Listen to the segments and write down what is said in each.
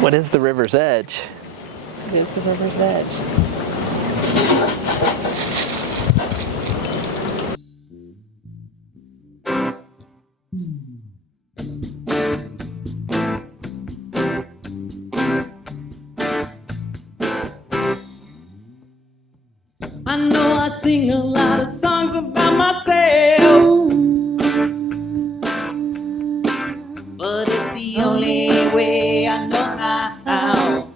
What is the river's edge? What is the river's edge? I know I sing a lot of songs about myself, but it's the only way I know how.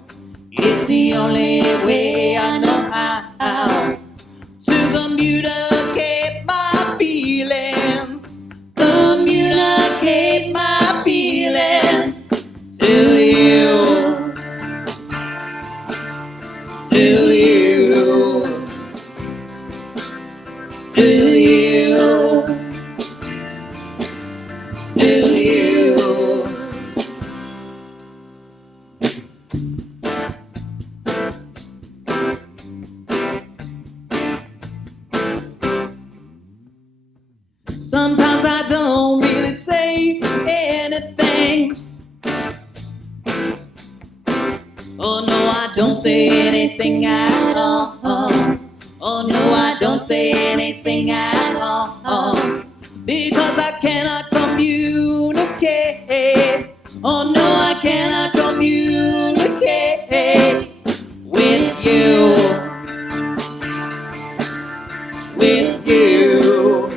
It's the only way I know how to communicate my feelings, communicate my feelings to you, to you, to you, to you. Sometimes I don't really say anything. Oh no, I don't say anything at all. Oh no, I don't say anything at all. Because I cannot communicate. Oh no, I cannot communicate with you. With you.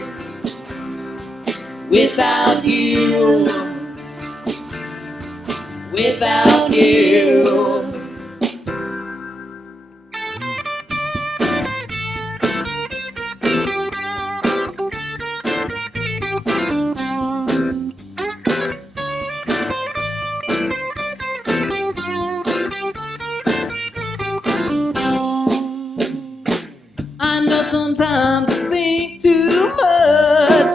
Without you. Without you. I know sometimes I think too much,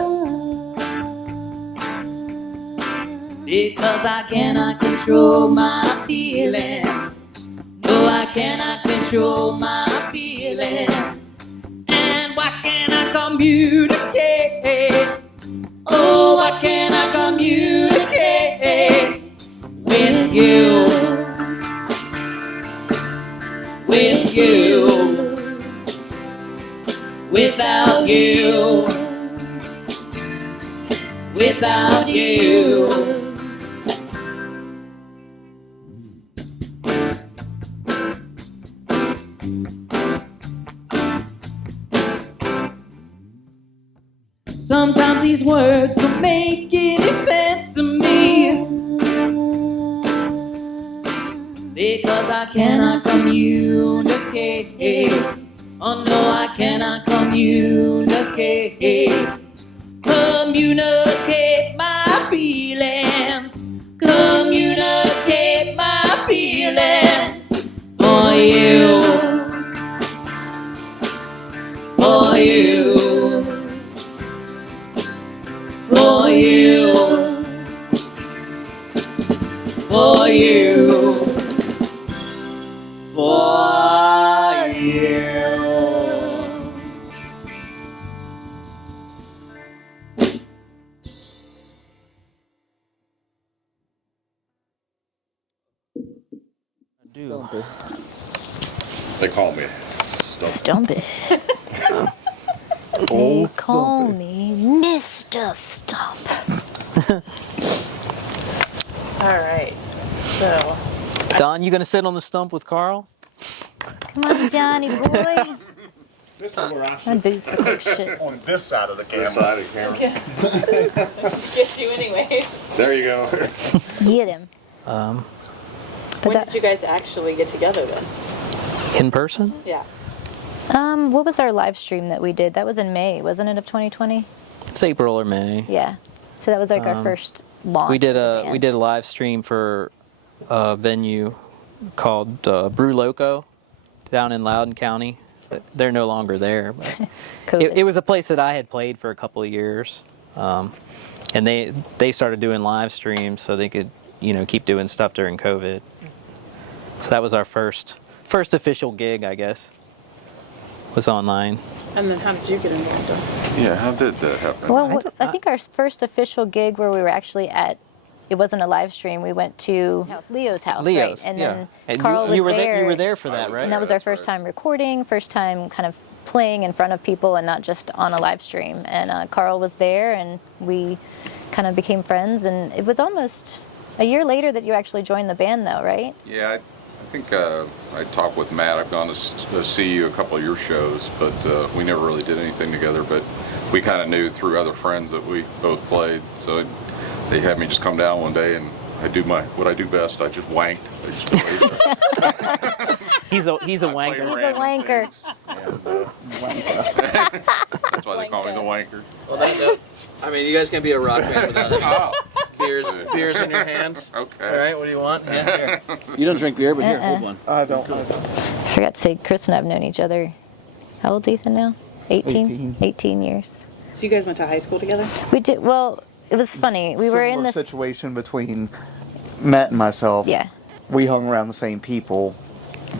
because I cannot control my feelings. No, I cannot control my feelings. And why can't I communicate? Oh, why can't I communicate with you? With you. Without you. Without you. Sometimes these words don't make any sense to me, because I cannot communicate. Oh no, I cannot communicate. Communicate my feelings. Communicate my feelings for you. For you. For you. For you. For you. Stumpy. They call me Stumpy. They call me Mr. Stump. All right, so. Don, you gonna sit on the stump with Carl? Come on, Johnny boy. This is where I My should boots look like shit. on this side of the camera. This side of the camera. Okay. Get you anyways. There you go. Get him. When did you guys actually get together then? In person? Yeah. What was our live stream that we did? That was in May, wasn't it, of 2020? It's April or May. Yeah. So that was like our first launch. We did as a live stream for a venue called Brew Loco down in Loudoun County. They're no longer there. But COVID. it was a place that I had played for a couple of years, and they started doing live streams so they could keep doing stuff during COVID. So that was our first official gig, I guess. Was online. And then how did you get involved? Yeah, how did that happen? Well, I think our first official gig where we were actually it wasn't a live stream. We went to Leo's house, Leo's, right? And yeah. then And Carl you was were there. You were there for that, right? And that was our That's first right. time recording, first time kind of playing in front of people and not just on a live stream. And Carl was there, and we kind of became friends. And it was almost a year later that you actually joined the band, though, right? Yeah, I think I talked with Matt. I've gone to see you a couple of your shows, but we never really did anything together. But we kind of knew through other friends that we both played. So they had me just come down one day, and I do what I do best. I just wanked. I just played. He's a wanker. He's a wanker. That's why they call me the wanker. Well, that note, I mean, you guys can be a rock band without it. Oh, Beers in your hands. okay. All right, what do you want? Yeah, here. You don't drink beer, but here, hold one. I don't. I forgot to say, Chris and I have known each other, how old, Ethan, now? 18? 18 years. So you guys went to high school together? We did, well, it was funny. We were in Similar this situation between Matt and myself. Yeah. We hung around the same people,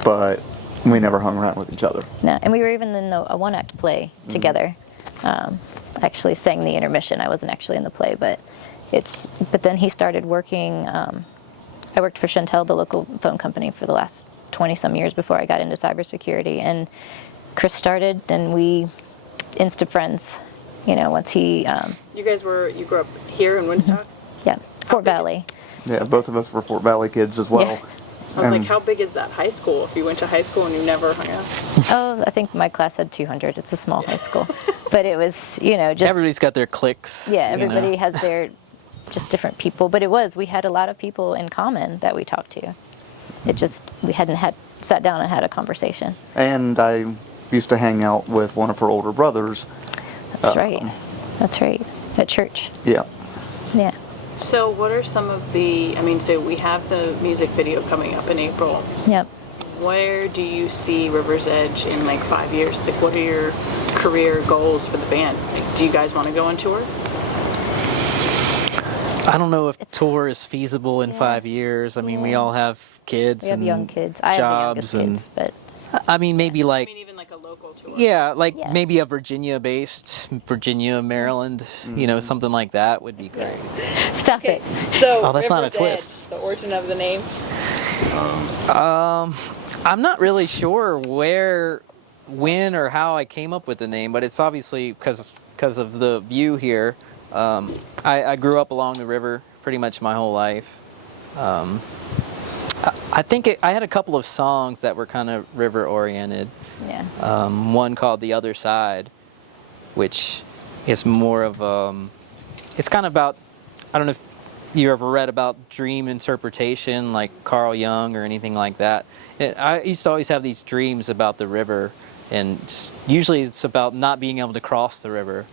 but we never hung around with each other. No, and we were even in a one-act play together. Actually sang the intermission. I wasn't actually in the play, but then he started working. I worked for Chantel, the local phone company, for the last 20-some years before I got into cybersecurity. And Chris started, and we instant friends. Once he. You grew up here in Woodstock? Yeah, Fort Valley. Yeah, both of us were Fort Valley kids as well. Yeah. I was like, how big is that high school if you went to high school and you never hung out? Oh, I think my class had 200. It's a small high school. But it was, just. Everybody's got their cliques. Yeah, everybody has their just different people. But we had a lot of people in common that we talked to. We hadn't sat down and had a conversation. And I used to hang out with one of her older brothers. That's right. That's right. At church. Yeah. Yeah. So what are some of so we have the music video coming up in April. Yep. Where do you see River's Edge in 5 years? What are your career goals for the band? Do you guys want to go on tour? I don't know if tour is feasible in 5 years. I mean, we all have kids. We have and young kids. I have the jobs youngest kids, but. I mean, maybe Even a local tour. Yeah, Yeah. maybe a Virginia-based, Maryland, something like that would be great. Stop it. So Oh, that's not a River's twist. Edge, the origin of the name. I'm not really sure when, or how I came up with the name, but it's obviously because of the view here. I grew up along the river pretty much my whole life. I think I had a couple of songs that were kind of river-oriented. Yeah. One called "The Other Side," which is more of it's kind of about, I don't know if you ever read about dream interpretation, like Carl Jung or anything like that. I used to always have these dreams about the river, and just usually it's about not being able to cross the river.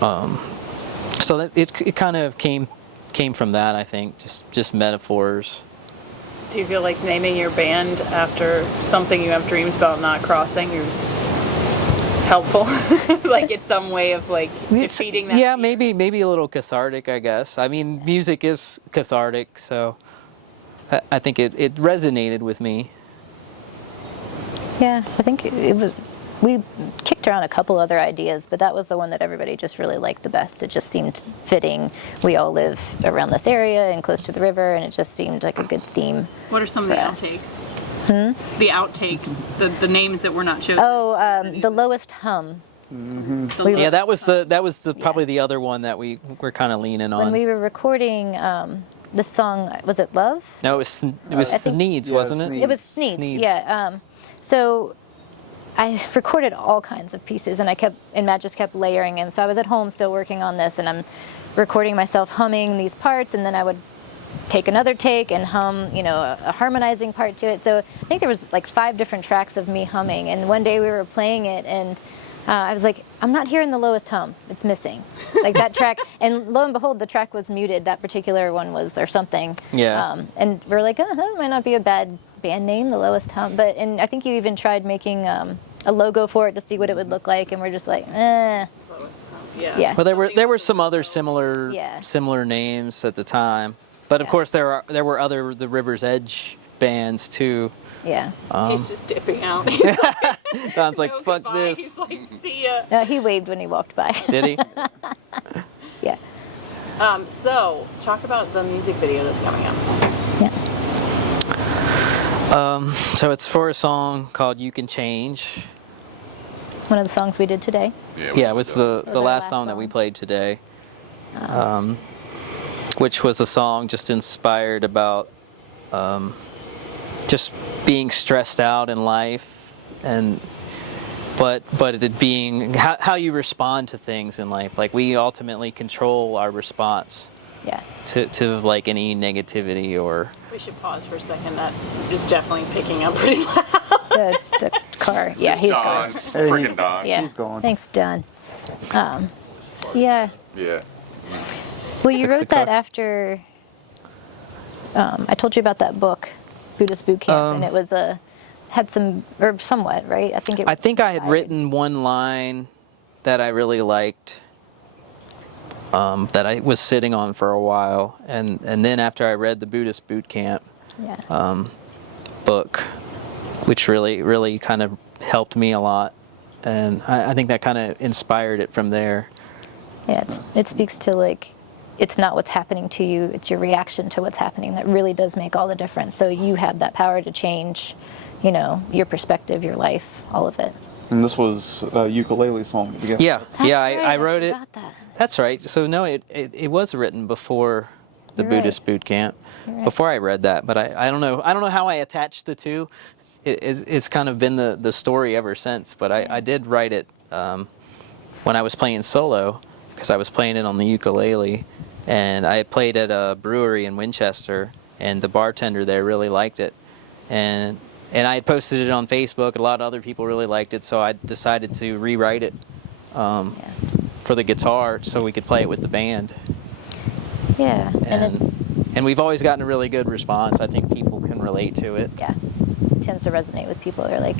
So that it kind of came from that, I think, just metaphors. Do you feel like naming your band after something you have dreams about not crossing is helpful? Like it's some way of defeating that? Yeah, fear? maybe a little cathartic, I guess. I mean, music is cathartic, so I think it resonated with me. Yeah, I think it was. We kicked around a couple other ideas, but that was the one that everybody just really liked the best. It just seemed fitting. We all live around this area and close to the river, and it just seemed like a good theme. What are some of the for us. outtakes? The outtakes, the names that were not chosen. Oh, the lowest hum. The Yeah, that was probably the other one that we were kind of leaning on. When we were recording the song, was it Love? No, it was I think- Needs, wasn't it? Sneeds. It was Sneeds, Sneeds. yeah. So I recorded all kinds of pieces, and Matt just kept layering them. So I was at home still working on this, and I'm recording myself humming these parts, and then I would take another take and hum, a harmonizing part to it. So I think there was 5 different tracks of me humming, and one day we were playing it, and I was like, I'm not hearing the lowest hum. It's missing. That track, and lo and behold, the track was muted. That particular one was, or something. Yeah. And we're like, that might not be a bad band name, the lowest hum. And I think you even tried making a logo for it to see what it would look like, and we're just like, eh. Yeah. Yeah. Well, there were some other similar Yeah. similar names at the time, but of Yeah. course there were other the River's Edge bands too. Yeah. He's just dipping out. Don's like, No fuck goodbye. this. He's like, see ya. No, he waved when he walked by. Did he? Yeah. So, talk about the music video that's coming up. Yeah. So it's for a song called "You Can Change." One of the songs we did today. Yeah, it was the our last song that we song. played today, which was a song just inspired about just being stressed out in life, but it being how you respond to things in life. Like, we ultimately control our response Yeah. to like any negativity or. We should pause for a second. That is definitely picking up pretty loud. The car. Yeah, he's Don. gone. Freaking Don. Yeah. He's gone. Thanks, Don. Yeah. Yeah. Well, you wrote that car. after I told you about that book, Buddhist Boot Camp, and it was had some, or somewhat, right? I think it was I think I had inspired. written one line that I really liked, that I was sitting on for a while, and then after I read the Buddhist Boot Camp Yeah. book, which really kind of helped me a lot, and I think that kind of inspired it from there. Yeah, it speaks to, like, it's not what's happening to you, it's your reaction to what's happening that really does make all the difference. So you have that power to change, your perspective, your life, all of it. And this was a ukulele song that you guys. Yeah, That's yeah, right, I wrote it. forgot that. That's right. So no, it was written before the You're right. Buddhist Boot Camp, You're right. before I read that. But I don't know how I attached the two. It's kind of been the story ever since. But I did write it when I was playing solo, because I was playing it on the ukulele, and I played at a brewery in Winchester, and the bartender there really liked it, and I had posted it on Facebook. A lot of other people really liked it, so I decided to rewrite it for the guitar so we could play it with the band. Yeah, and And- it's, And we've always gotten a really good response. I think people can relate to it. yeah, tends to resonate with people. They're like,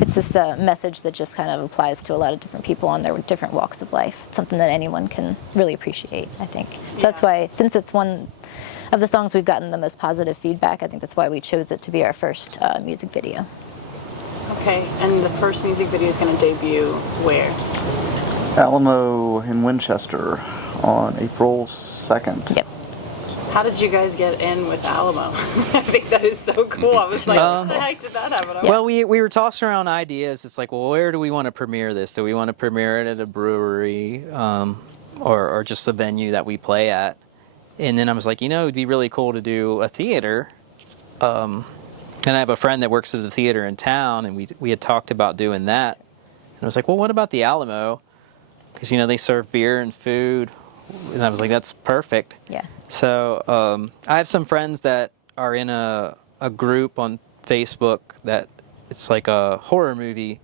it's this message that just kind of applies to a lot of different people on their different walks of life. It's something that anyone can really appreciate, I think. So that's why, since it's one of the songs we've gotten the most positive feedback, I think that's why we chose it to be our first music video. Okay, and the first music video is going to debut where? Alamo in Winchester on April 2nd. Yep. How did you guys get in with Alamo? I think that is so cool. I was like, how the heck did that happen? Well, we were tossing around ideas. It's like, well, where do we want to premiere this? Do we want to premiere it at a brewery, or just a venue that we play at? And then I was like, it'd be really cool to do a theater. And I have a friend that works at the theater in town, and we had talked about doing that. And I was like, well, what about the Alamo? Because, they serve beer and food. And I was like, that's perfect. Yeah. So I have some friends that are in a group on Facebook that it's like a horror movie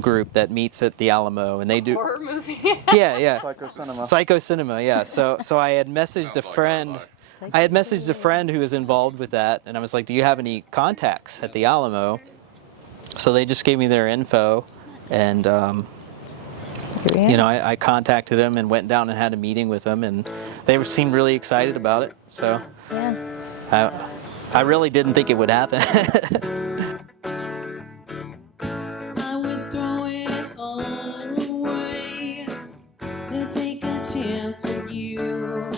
group that meets at the Alamo, and they do Horror movie? yeah Psycho Cinema. Cinema, yeah. So I had messaged a friend. I had messaged a friend who was involved with that, and I was like, do you have any contacts at the Alamo? So they just gave me their info, and I contacted them and went down and had a meeting with them, and they seemed really excited about it. So Yeah. I really didn't think it would happen. I would throw it all away to take a chance with you.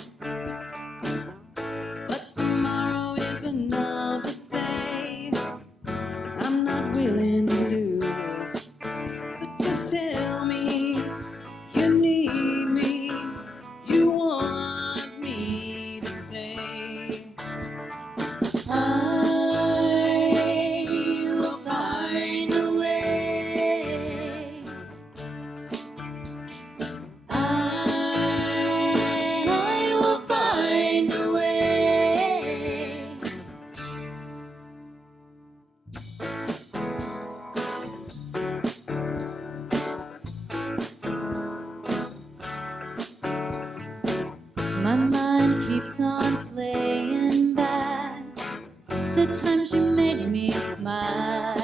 But tomorrow is another day I'm not willing to lose. So just tell me you need me, you want me to stay. I will find a way. I will find a way. My mind keeps on playing back the times you made me smile.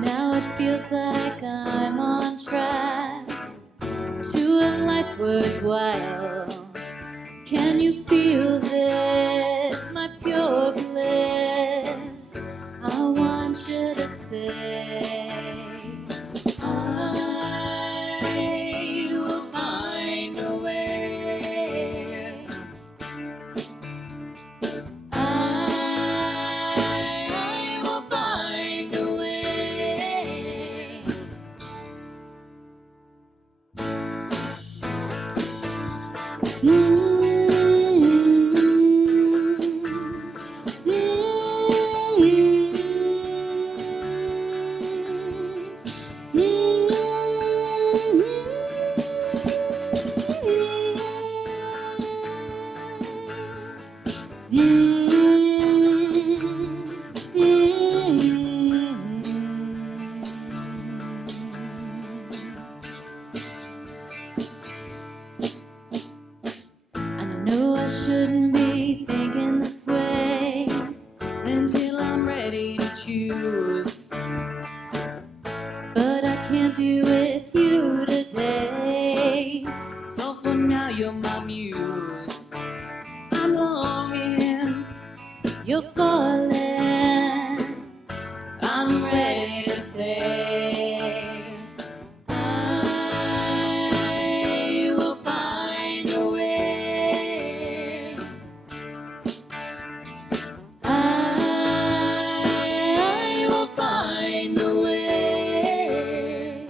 Now it feels like I'm on track to a life worthwhile. Can you feel this, my pure bliss? I want you to say, I will find a way. I will find a way. I know I shouldn't be thinking this way until I'm ready to choose, but I can't be with you today. So for now you're my muse. I'm longing, you're falling. I'm ready to say, I will find a way. I will find a way.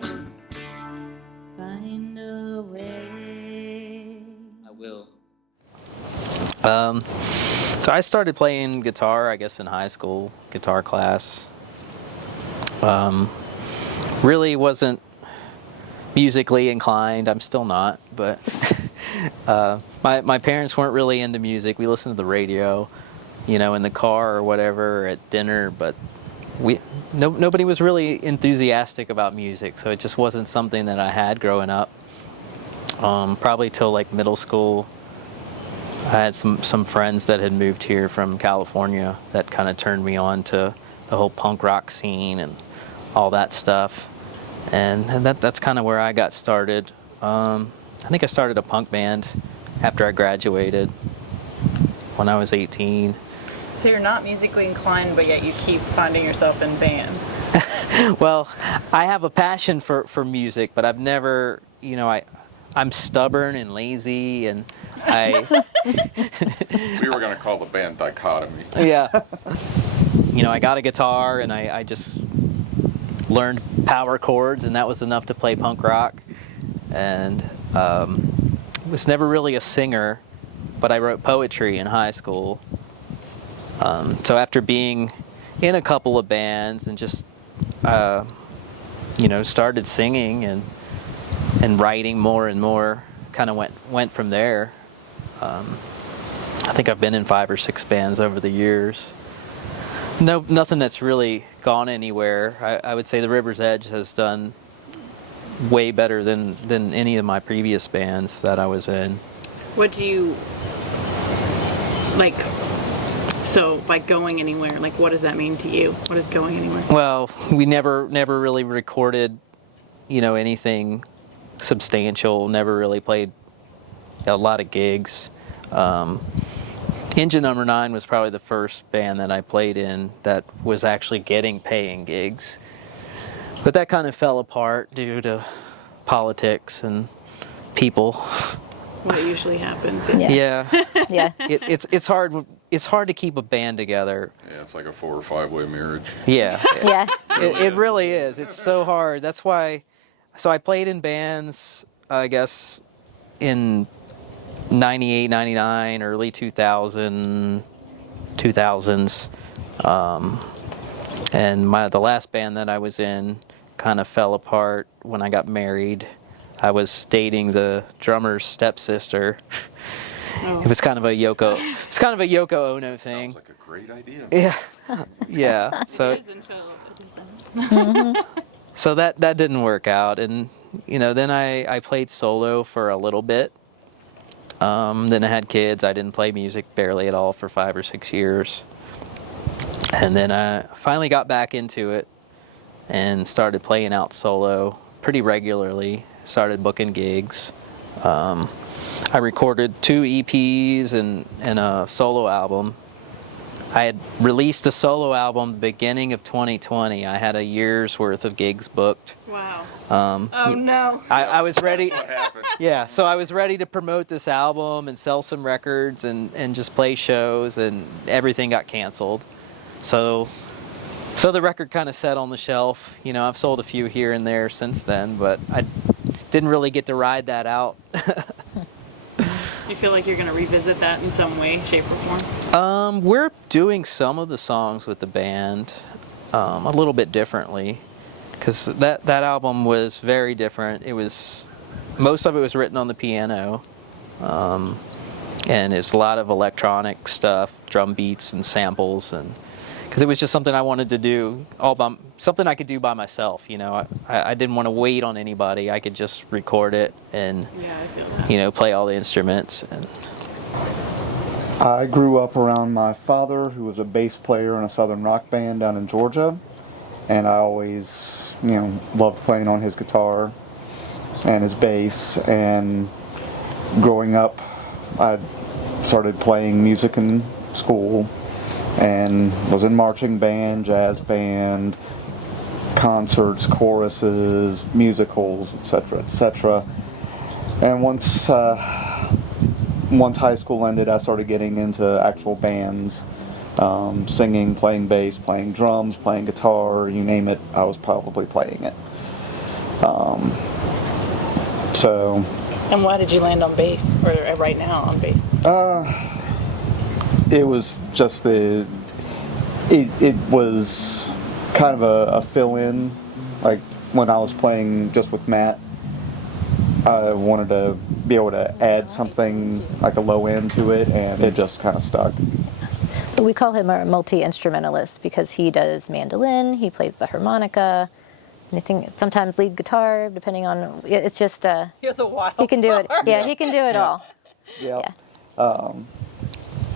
Find a way. I will. So I started playing guitar, I guess, in high school, guitar class. Really wasn't musically inclined. I'm still not, but my parents weren't really into music. We listened to the radio, you know, in the car or whatever, or at dinner, but nobody was really enthusiastic about music, so it just wasn't something that I had growing up. Probably till like middle school. I had some friends that had moved here from California that kind of turned me on to the whole punk rock scene and all that stuff, and that's kind of where I got started. I think I started a punk band after I graduated when I was 18. So you're not musically inclined, but yet you keep finding yourself in bands. Well, I have a passion for music, but I've never, you know, I'm stubborn and lazy, and We were going to call the band Dichotomy. yeah. You know, I got a guitar and I just learned power chords, and that was enough to play punk rock. And was never really a singer, but I wrote poetry in high school. So after being in a couple of bands and just, you know, started singing and writing more and more, kind of went from there. I think I've been in 5 or 6 bands over the years. Nothing that's really gone anywhere. I would say the River's Edge has done way better than any of my previous bands that I was in. What do you like? So, by going anywhere, like, what does that mean to you? What is going anywhere? Well, we never really recorded, you know, anything substantial. Never really played a lot of gigs. Engine Number 9 was probably the first band that I played in that was actually getting paying gigs. But that kind of fell apart due to politics and people. What usually happens. Yeah. Yeah. It's hard to keep a band together. Yeah, it's like a 4 or 5 way marriage. Yeah. Yeah. It really is. It's so hard. That's why. So I played in bands, I guess, in 98, 99, early 2000s. And the last band that I was in kind of fell apart when I got married. I was dating the drummer's stepsister. Oh. It was kind of a Yoko Ono thing. Sounds like a great idea. Yeah. Yeah. So so that didn't work out, and you know, then I played solo for a little bit. Then I had kids. I didn't play music barely at all for 5 or 6 years. And then I finally got back into it and started playing out solo pretty regularly. Started booking gigs. I recorded 2 EPs and a solo album. I had released a solo album beginning of 2020. I had a year's worth of gigs booked. Wow. Oh no. I was ready. What happened? Yeah, so I was ready to promote this album and sell some records and just play shows, and everything got canceled. So the record kind of sat on the shelf. You know, I've sold a few here and there since then, but I didn't really get to ride that out. You feel like you're going to revisit that in some way, shape, or form? We're doing some of the songs with the band a little bit differently, because that album was very different. Most of it was written on the piano, and it's a lot of electronic stuff, drum beats and samples, and because it was just something I wanted to do something I could do by myself. You know, I didn't want to wait on anybody. I could just record it and Yeah, I feel that. play all the instruments. And I grew up around my father, who was a bass player in a southern rock band down in Georgia, and I always, loved playing on his guitar and his bass. And growing up, I started playing music in school and was in marching band, jazz band, concerts, choruses, musicals, etc., etc. And once high school ended, I started getting into actual bands, singing, playing bass, playing drums, playing guitar, you name it, I was probably playing it. And why did you land on bass, or right now on bass? It was just it was kind of a fill-in. Like when I was playing just with Matt, I wanted to be able to add something like a low end to it, and it just kind of stuck. We call him a multi-instrumentalist because he does mandolin, he plays the harmonica, anything, sometimes lead guitar, depending on, it's just, You're the wild he can do it. card. Yeah, he can do it all. Yeah. Yeah.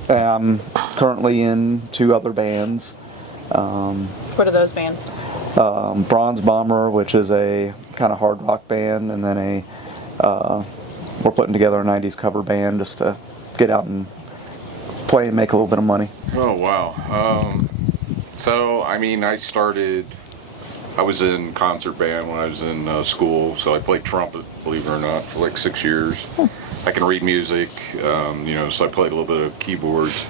And I'm currently in 2 other bands. What are those bands? Bronze Bomber, which is a kind of hard rock band, and then we're putting together a 90s cover band just to get out and play and make a little bit of money. Oh, wow. I was in concert band when I was in school, so I played trumpet, believe it or not, for like 6 years. I can read music, so I played a little bit of keyboards,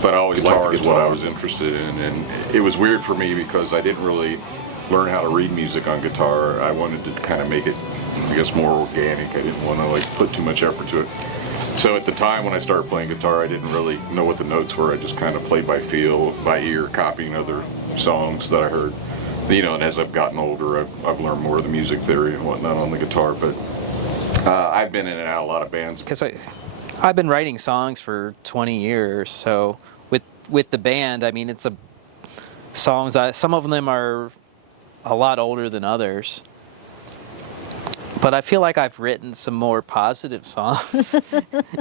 but I always liked guitar is what I was interested in, and it was weird for me because I didn't really learn how to read music on guitar. I wanted to kind of make it, I guess, more organic. I didn't want to put too much effort to it. So at the time when I started playing guitar, I didn't really know what the notes were. I just kind of played by feel, by ear, copying other songs that I heard. And as I've gotten older, I've learned more of the music theory and whatnot on the guitar, but I've been in and out of a lot of bands. because I've been writing songs for 20 years, so with the band, I mean, it's songs. Some of them are a lot older than others, but I feel like I've written some more positive songs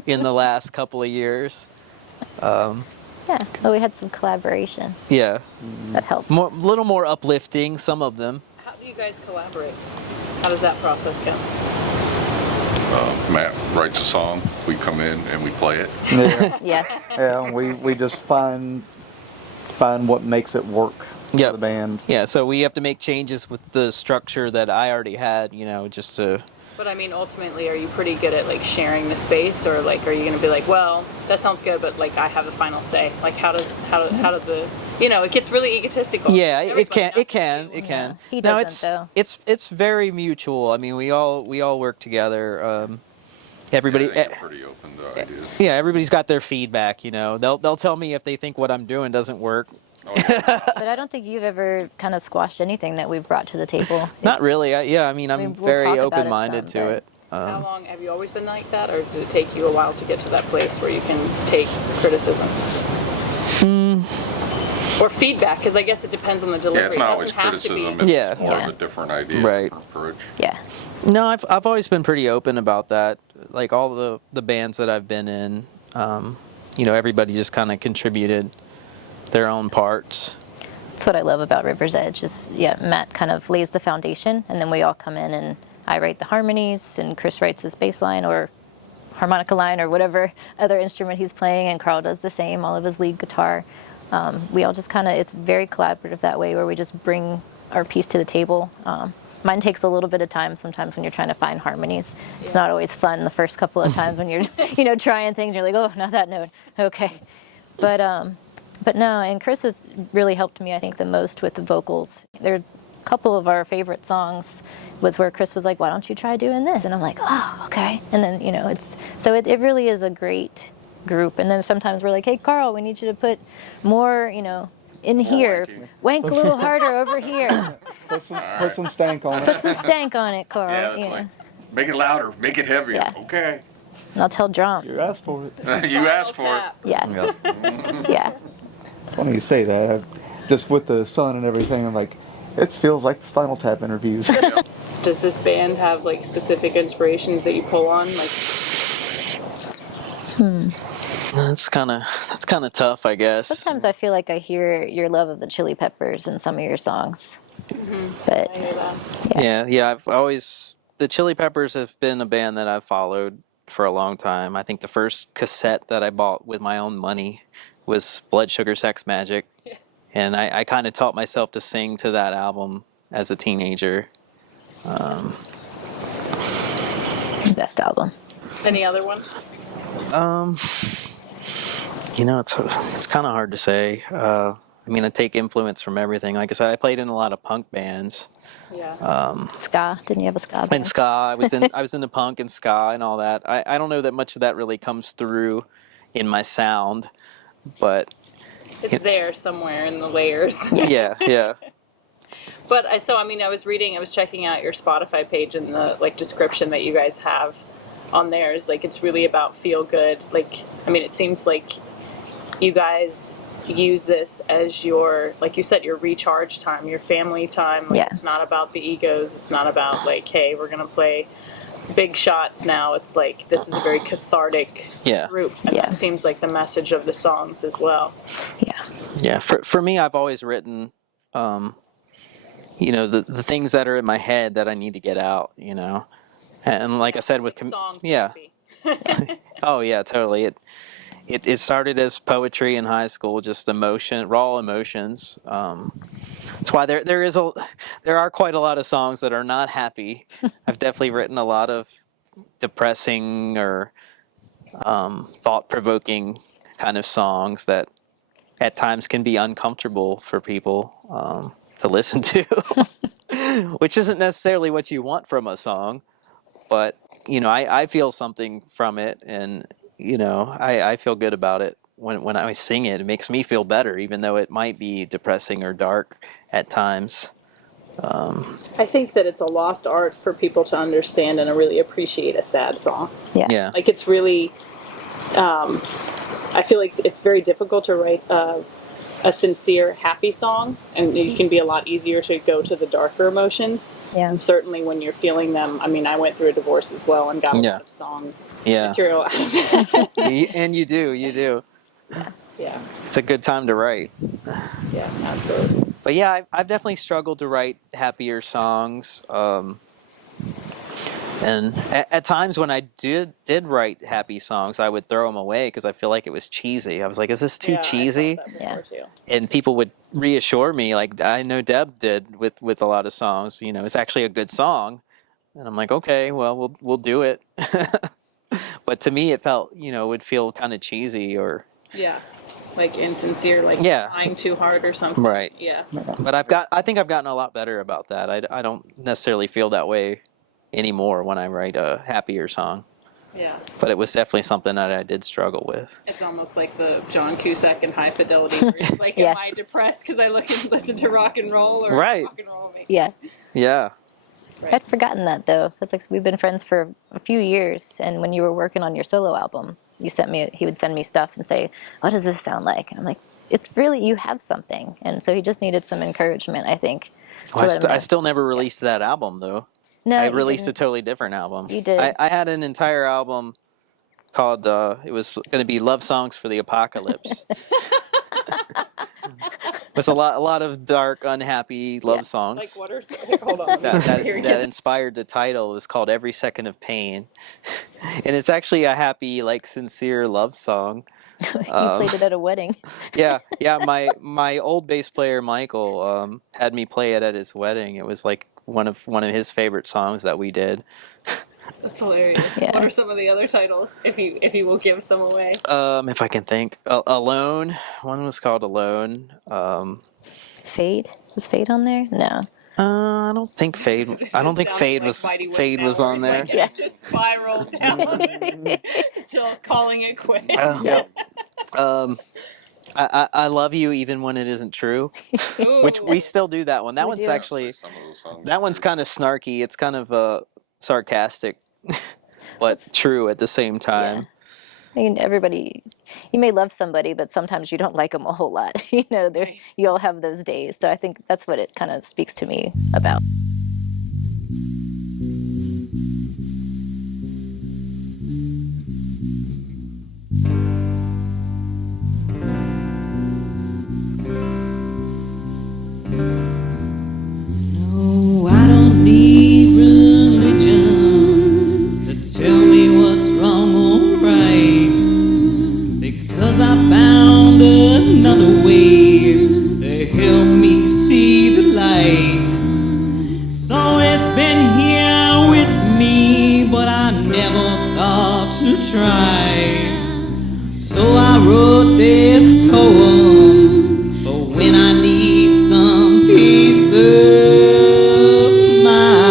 in the last couple of years. Yeah, well, we had some collaboration. Yeah, That helps. a little more uplifting. Some of them. How do you guys collaborate? How does that process go? Matt writes a song, we come in and we play it. Yeah. Yeah. Yeah, we just find what makes it work for Yep. the band. Yeah, so we have to make changes with the structure that I already had, just to. But I mean, ultimately, are you pretty good at sharing the space, or are you going to be like, well, that sounds good, but I have the final say? How does the it gets really egotistical. Yeah, it Everybody can. Yeah. He No, doesn't, though. it's very mutual. I mean, we all work together. Everybody. Yeah, they're pretty open to ideas. Yeah, everybody's got their feedback. They'll tell me if they think what I'm doing doesn't work. Oh, yeah. But I don't think you've ever kind of squashed anything that we've brought to the table. Not really. I'm we'll very talk about it open-minded some, to but- it. How long have you always been like that, or did it take you a while to get to that place where you can take criticism? Or feedback, because I guess it depends on the delivery. Yeah, it's not always It doesn't have to be- criticism, it's Yeah. more Yeah. of a different idea, Right. different approach. Yeah. No, I've always been pretty open about that. Like all the bands that I've been in, everybody just kind of contributed their own parts. That's what I love about River's Edge is, Matt kind of lays the foundation, and then we all come in and I write the harmonies, and Chris writes his bass line or harmonica line or whatever other instrument he's playing, and Carl does the same, all of his lead guitar. We all just kind of, it's very collaborative that way, where we just bring our piece to the table. Mine takes a little bit of time sometimes when you're trying to find harmonies. It's not always fun the first couple of times when you're, trying things. You're like, oh, not that note. Okay. But no, and Chris has really helped me, I think, the most with the vocals. There are a couple of our favorite songs was where Chris was like, why don't you try doing this? And I'm like, oh, okay. And then, it really is a great group. And then sometimes we're like, hey, Carl, we need you to put more, in here. Wank a little harder over here. Put some stank on it. Put some stank on it, Carl. Yeah, it's like, make it louder, make it heavier. Yeah. Okay. And I'll tell Drum. You asked for it. You asked for it. Yeah. Yeah. It's funny you say that. Just with the sun and everything, I'm like, it feels like the Spinal Tap interviews. Does this band have like specific inspirations that you pull on? Like, That's kind of tough, I guess. Sometimes I feel like I hear your love of the Chili Peppers in some of your songs. But I hear that. Yeah. The Chili Peppers have been a band that I've followed for a long time. I think the first cassette that I bought with my own money was Blood Sugar Sex Magic. Yeah. And I kind of taught myself to sing to that album as a teenager. Best album. Any other ones? It's kind of hard to say. I take influence from everything. Like I said, I played in a lot of punk bands. Yeah. Ska. Didn't you have a ska band? And ska. I was into punk and ska and all that. I don't know that much of that really comes through in my sound, but it's there somewhere in the layers. Yeah. But I was checking out your Spotify page, and the description that you guys have on there is it's really about feel good. It seems like you guys use this as your, like you said, your recharge time, your family time. It's not about the egos. It's not about hey, we're gonna play big shots now. It's this is a very cathartic group, and that seems like the message of the songs as well. Yeah. For me, I've always written the things that are in my head that I need to get out, and like I said with oh yeah, totally. It started as poetry in high school, just raw emotions. That's why there are quite a lot of songs that are not happy. I've definitely written a lot of depressing or thought-provoking kind of songs that at times can be uncomfortable for people to listen to, which isn't necessarily what you want from a song, but I feel something from it, and I feel good about it when I sing it. It makes me feel better, even though it might be depressing or dark at times. I think that it's a lost art for people to understand and to really appreciate a sad song. Yeah. It's really, I feel like it's very difficult to write a sincere, happy song, and it can be a lot easier to go to the darker emotions. Yeah. And certainly when you're feeling them, I went through a divorce as well and got a lot of song material out of that. And you do. Yeah. It's a good time to write. Yeah, absolutely. But yeah, I've definitely struggled to write happier songs. And at times when I did write happy songs, I would throw them away because I feel like it was cheesy. I was like, is this too cheesy? I thought that before too. And people would reassure me, like I know Deb did with a lot of songs. It's actually a good song. And I'm like, okay, well, we'll do it. But to me, it felt, it would feel kind of cheesy or... Yeah. Insincere, trying too hard or something. Right. Yeah. But I think I've gotten a lot better about that. I don't necessarily feel that way anymore when I write a happier song. Yeah. But it was definitely something that I did struggle with. It's almost like the John Cusack and High Fidelity. Where it's am I depressed because I listen to rock and roll, or rock and roll me? Yeah. Yeah. Right. I'd forgotten that though. It's we've been friends for a few years, and when you were working on your solo album, he would send me stuff and say, "What does this sound like?" And I'm like, "It's really, you have something." And so he just needed some encouragement, I think. Well, I still never released that album though. No, I you released a didn't. totally different album. You did. I had an entire album called, it was going to be Love Songs for the Apocalypse. With a lot of dark, unhappy love songs. Like what are hold on. that inspired the title. It was called Every Second of Pain. And it's actually a happy, like, sincere love song. You played it at a wedding. Yeah. My old bass player Michael had me play it at his wedding. It was like one of his favorite songs that we did. That's hilarious. Yeah. What are some of the other titles, if you will give some away? If I can think, Alone. One was called Alone. Fade? Was Fade on there? No. I don't think Fade. I don't think Fade was on there. Like, it just spiraled down till calling it quits. Yep. I love you even when it isn't true, which we still do that one. That We one's do. actually Some of those songs that are one's good. kind of snarky. It's kind of sarcastic, but true at the same time. I mean, everybody, you may love somebody, but sometimes you don't like them a whole lot. You all have those days. So I think that's what it kind of speaks to me about. No, I don't need religion to tell me what's wrong or right, because I found another way to help me see the light. It's always been here with me, but I never thought to try. So I wrote this poem for when I need some peace of mind.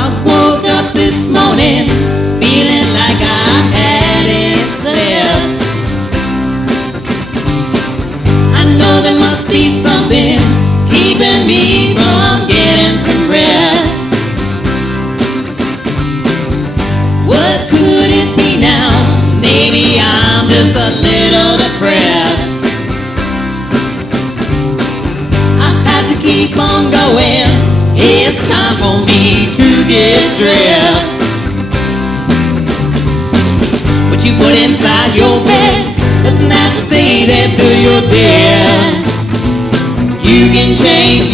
I woke up this morning feeling like I hadn't slept. I know there must be something keeping me from getting some rest. What could it be now? Maybe I'm just a little depressed. I have to keep on going. It's time for me to get dressed. What you put inside your bed doesn't have to stay there till you're dead. You can change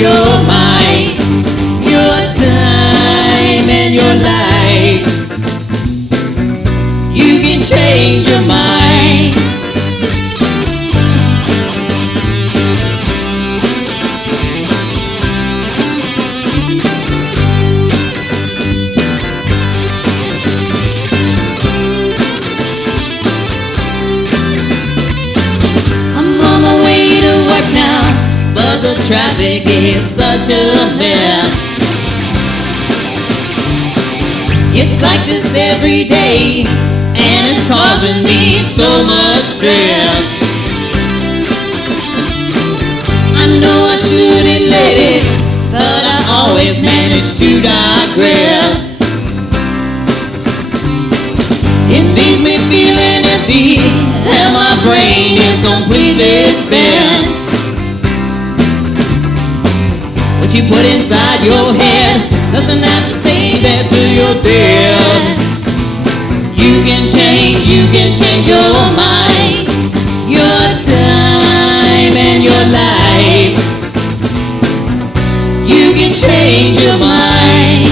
your mind, your time and your life. You can change your mind. I'm on my way to work now, but the traffic is such a mess. It's like this every day, and it's causing me so much stress. I know I shouldn't let it, but I always manage to digress. It leaves me feeling empty, and my brain is completely spent. What you put inside your head doesn't have to stay there till you're dead. You can change your mind, your time and your life. You can change your mind.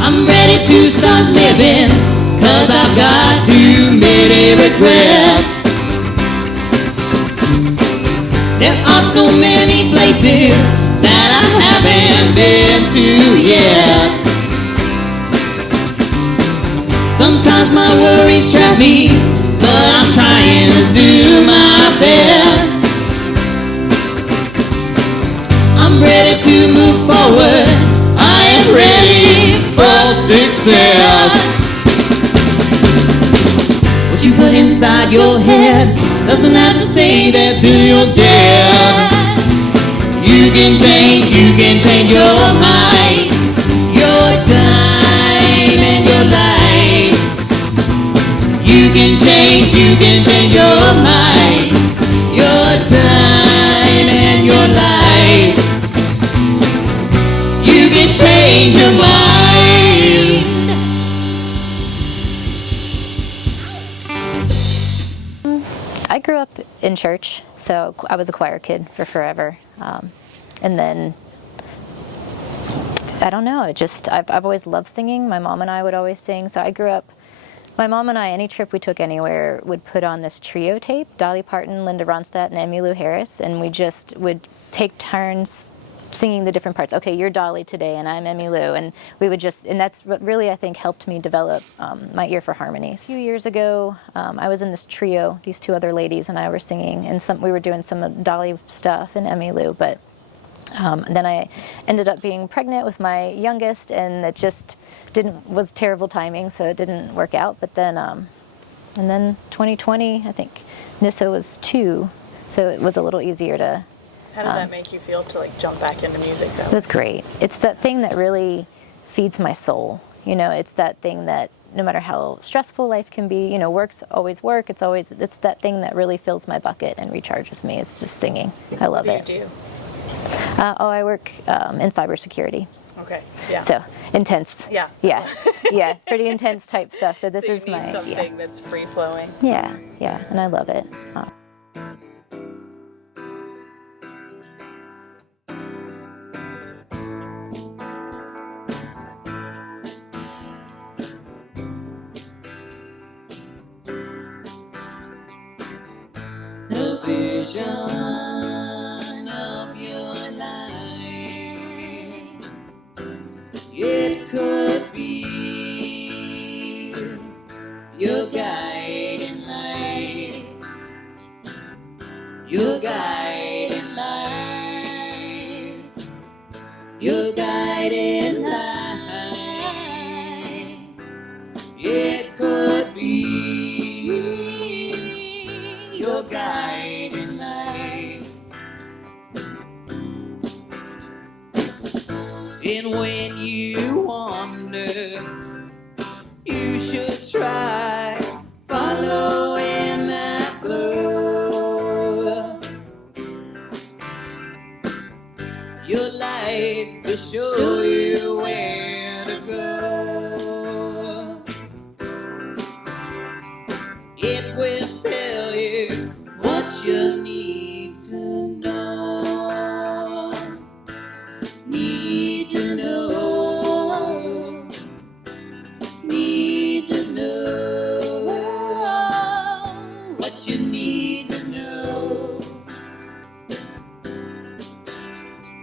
I'm ready to start living, 'cause I've got too many regrets. There are so many places that I haven't been to yet. Sometimes my worries trap me, but I'm trying to do my best. I'm ready to move forward. I am ready for success. What you put inside your head doesn't have to stay there till you're dead. You can change your mind, your time and your life. church, so I was a choir kid for forever. And then, I don't know, I've always loved singing. My mom and I would always sing, so I grew up, my mom and I, any trip we took anywhere, would put on this trio tape, Dolly Parton, Linda Ronstadt, and Emmylou Harris, and we just would take turns singing the different parts. Okay, you're Dolly today, and I'm Emmylou, and we would and that's what really, I think, helped me develop my ear for harmonies. A few years ago, I was in this trio, these two other ladies and I were singing, and we were doing some of Dolly stuff and Emmylou, but then I ended up being pregnant with my youngest, and it just was terrible timing, so it didn't work out. But then, and then 2020, I think Nissa was 2, so it was a little easier to. How did that make you feel to like jump back into music though? It was great. It's that thing that really feeds my soul. You know, it's that thing that no matter how stressful life can be, you know, work's always work. It's that thing that really fills my bucket and recharges me. It's just singing. I love it. What do you do? I work in cybersecurity. Okay. Yeah. So intense. Yeah. Yeah. Yeah. Pretty intense type stuff. So this So you is need my something that's free flowing. Yeah. Yeah. And I love it. The vision of your life, it could be your guiding light, your guiding light, your guiding light. It could be your guiding light. And when you wander, you should try following that glow. Your light will show you where to go. It will tell you what you need to know. Need to know. Need to know what you need to know.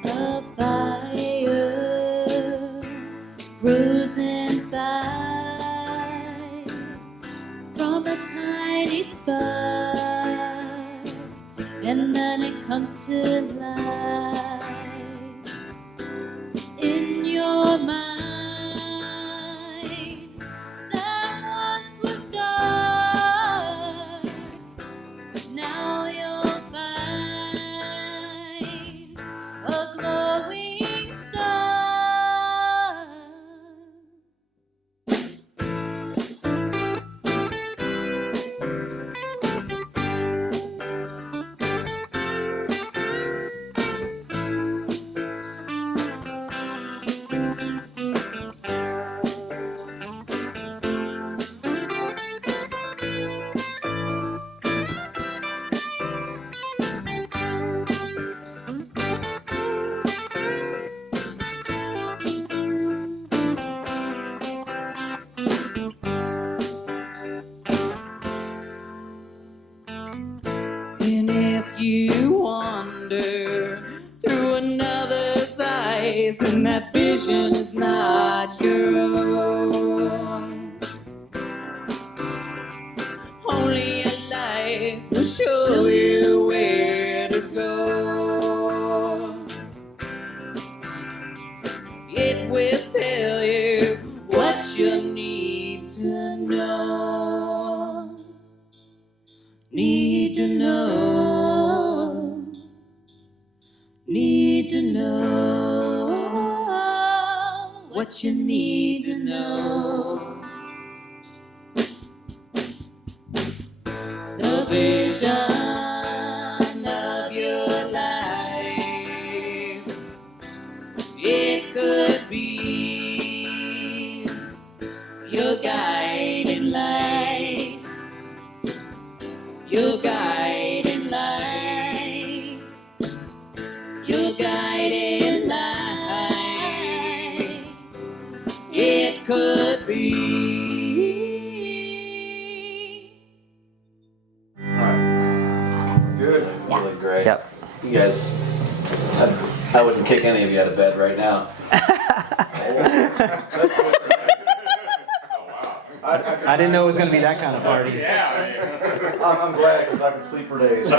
A fire grows inside from a tiny spark, and then it comes to life in your mind that once was dark. Now you'll find a glowing star. And if you wander through another's eyes, then that vision is not your own. Only a light will show you where to go. It will tell you what you need to know. Need to know. Need to know what you need to know. The vision of your life, it could be your guiding light, your guiding light. You guys, I wouldn't kick any of you out of bed right now. I didn't know it was going to be that kind of party. I'm glad because I could sleep for days.